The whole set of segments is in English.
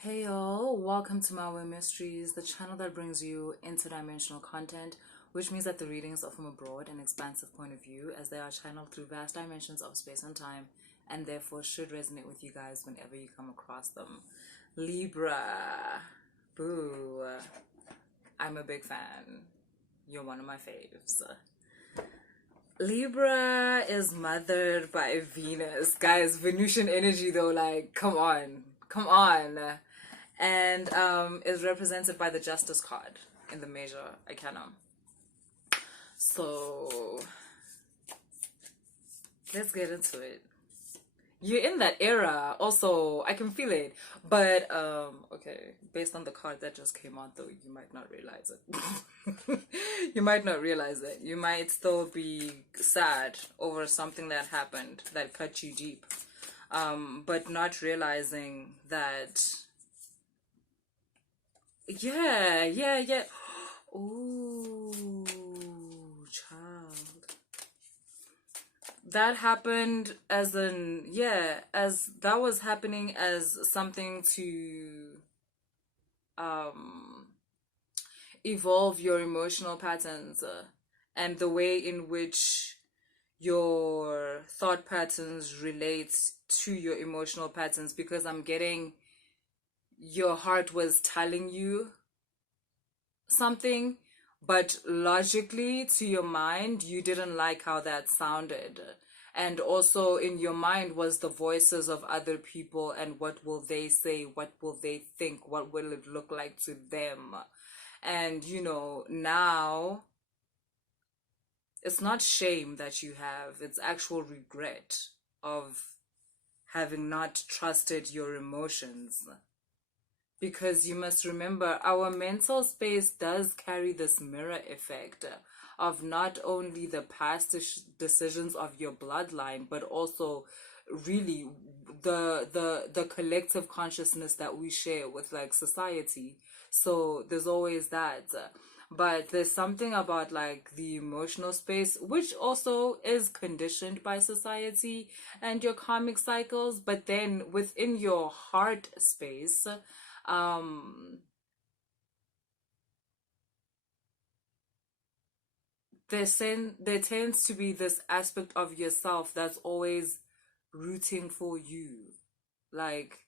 Hey y'all, welcome to My Way Mysteries, the channel that brings you interdimensional content, which means that the readings are from a broad and expansive point of view as they are channeled through vast dimensions of space and time and therefore should resonate with you guys whenever you come across them. Libra. Boo. I'm a big fan. You're one of my faves. Libra is mothered by Venus. Guys, Venusian energy though, like, come on. Come on. And is represented by the Justice card in the major arcana. So let's get into it. You're in that era, also I can feel it. But okay, based on the card that just came out though, you might not realize it. You might not realize it. You might still be sad over something that happened that cut you deep. But not realizing that yeah. Ooh, child. That happened as that was happening as something to um evolve your emotional patterns and the way in which your thought patterns relate to your emotional patterns, because I'm getting your heart was telling you something, but logically to your mind, you didn't like how that sounded. And also in your mind was the voices of other people and what will they say, what will they think, what will it look like to them. And now it's not shame that you have, it's actual regret of having not trusted your emotions. Because you must remember, our mental space does carry this mirror effect of not only the past decisions of your bloodline, but also really the collective consciousness that we share with like society. So there's always that. But there's something about like the emotional space, which also is conditioned by society and your karmic cycles, but then within your heart space, um there tends to be this aspect of yourself that's always rooting for you, like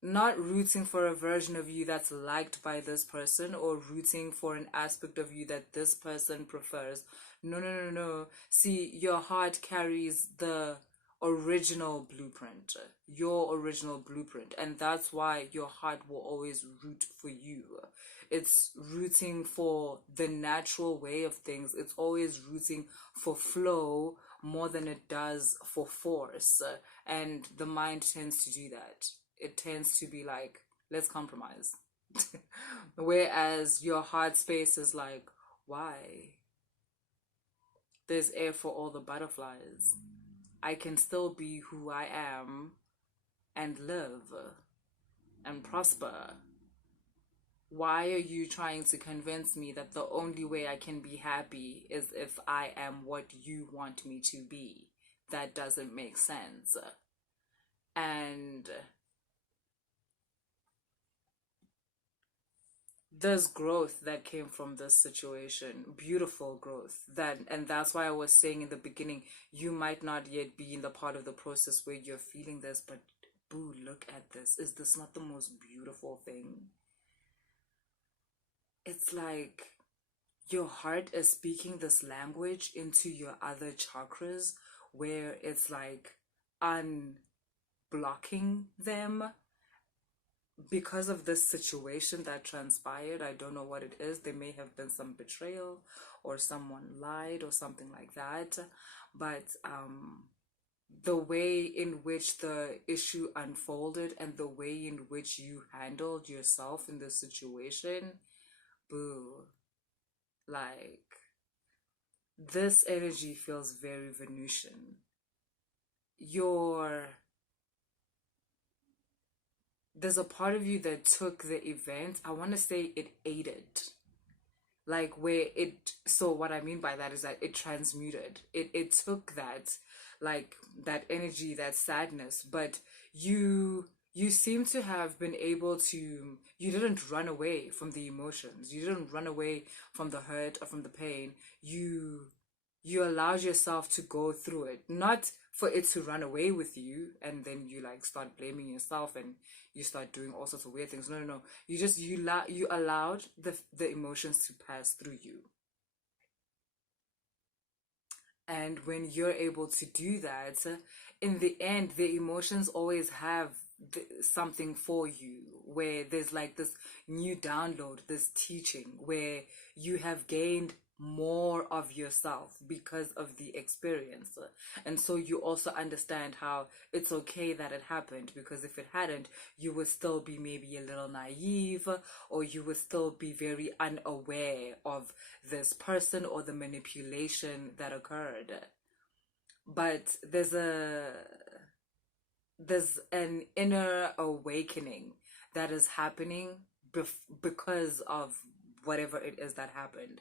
not rooting for a version of you that's liked by this person or rooting for an aspect of you that this person prefers. No. See, your heart carries the original blueprint, your original blueprint, and that's why your heart will always root for you. It's rooting for the natural way of things. It's always rooting for flow more than it does for force, and the mind tends to do that. It tends to be like, let's compromise. Whereas your heart space is like, why? There's air for all the butterflies. I can still be who I am and live and prosper. Why are you trying to convince me that the only way I can be happy is if I am what you want me to be? That doesn't make sense. And there's growth that came from this situation, beautiful growth, and that's why I was saying in the beginning, you might not yet be in the part of the process where you're feeling this, but boo, look at this. Is this not the most beautiful thing? It's like your heart is speaking this language into your other chakras, where it's like unblocking them because of this situation that transpired. I don't know what it is. There may have been some betrayal or someone lied or something like that. But the way in which the issue unfolded and the way in which you handled yourself in the situation, boo. Like, this energy feels very Venusian. There's a part of you that took the event, I want to say it aided, like where it, so what I mean by that is that it transmuted, it took that, like that energy, that sadness, but you you seem to have been able to, you didn't run away from the emotions, you didn't run away from the hurt or from the pain. You allowed yourself to go through it, not for it to run away with you and then you like start blaming yourself and you start doing all sorts of weird things. No, no, no. You allowed the emotions to pass through you. And when you're able to do that, in the end, the emotions always have something for you, where there's like this new download, this teaching, where you have gained more of yourself because of the experience. And so you also understand how it's okay that it happened, because if it hadn't, you would still be maybe a little naive, or you would still be very unaware of this person or the manipulation that occurred. But there's an inner awakening that is happening because of whatever it is that happened.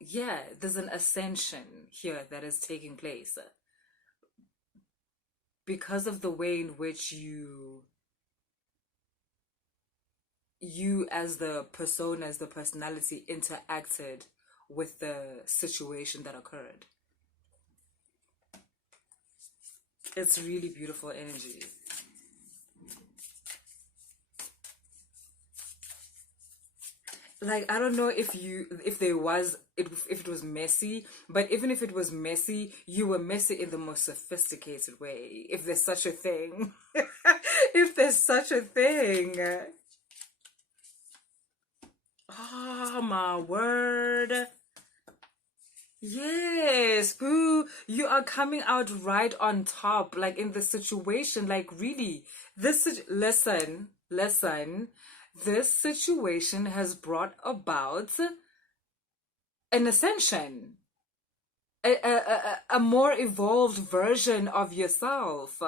Yeah, there's an ascension here that is taking place because of the way in which you as the persona, as the personality, interacted with the situation that occurred. It's really beautiful energy. Like, I don't know if it was messy, but even if it was messy, you were messy in the most sophisticated way, if there's such a thing. If there's such a thing. Oh my word. Yes, boo, you are coming out right on top, like in the situation. Like, really, listen, this situation has brought about an ascension, a more evolved version of yourself,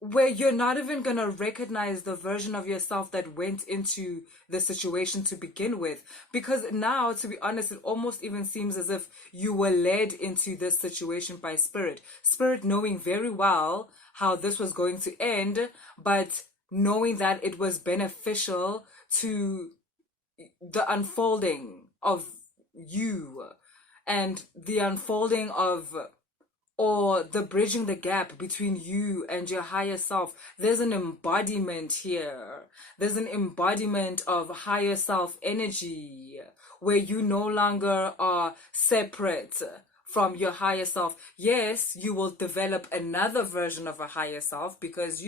where you're not even gonna recognize the version of yourself that went into the situation to begin with. Because now, to be honest, it almost even seems as if you were led into this situation by spirit knowing very well how this was going to end, but knowing that it was beneficial to the unfolding of you and the unfolding of, or the bridging the gap between you and your higher self. There's an embodiment here. There's an embodiment of higher self energy where you no longer are separate from your higher self. Yes, you will develop another version of a higher self, because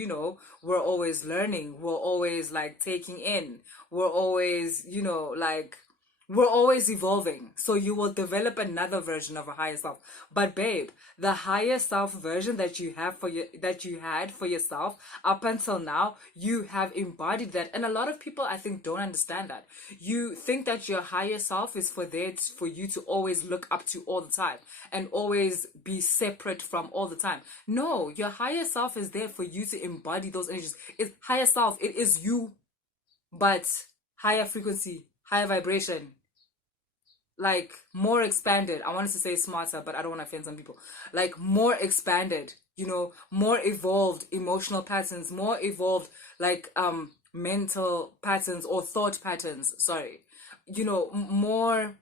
we're always learning, we're always like taking in, we're always we're always evolving. So you will develop another version of a higher self. But babe, the higher self version that you had for yourself up until now, you have embodied that. And a lot of people, I think, don't understand that. You think that your higher self is for you to always look up to all the time and always be separate from all the time. No, your higher self is there for you to embody those energies. It's higher self. It is you, but higher frequency, higher vibration, like more expanded. I wanted to say smarter, but I don't want to offend some people. Like more expanded, more evolved emotional patterns, more evolved like mental patterns or thought patterns, sorry. More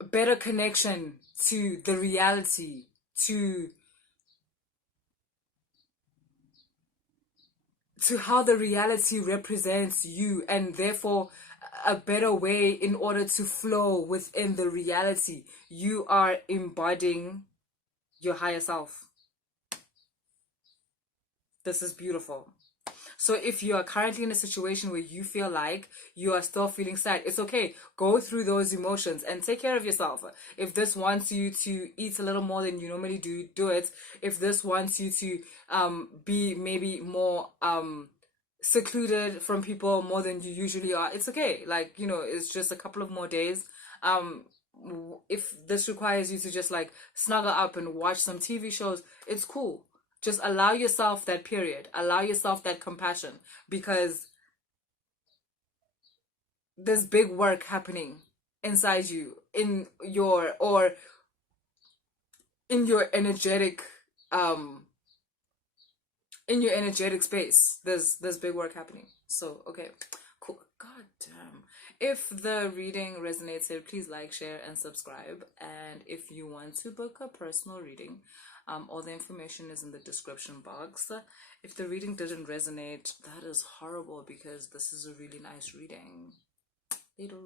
better connection to the reality, to how the reality represents you, and therefore a better way in order to flow within the reality. You are embodying your higher self. This is beautiful. So if you are currently in a situation where you feel like you are still feeling sad, it's okay. Go through those emotions and take care of yourself. If this wants you to eat a little more than you normally do it. If this wants you to be maybe more secluded from people more than you usually are, it's okay. Like, it's just a couple of more days. If this requires you to just like snuggle up and watch some TV shows, it's cool. Just allow yourself that period. Allow yourself that compassion, because there's big work happening inside you, in your, or in your energetic space. There's big work happening. So okay, cool. God damn. If the reading resonated, please like, share, and subscribe. And if you want to book a personal reading, all the information is in the description box. If the reading didn't resonate, that is horrible because this is a really nice reading. Later.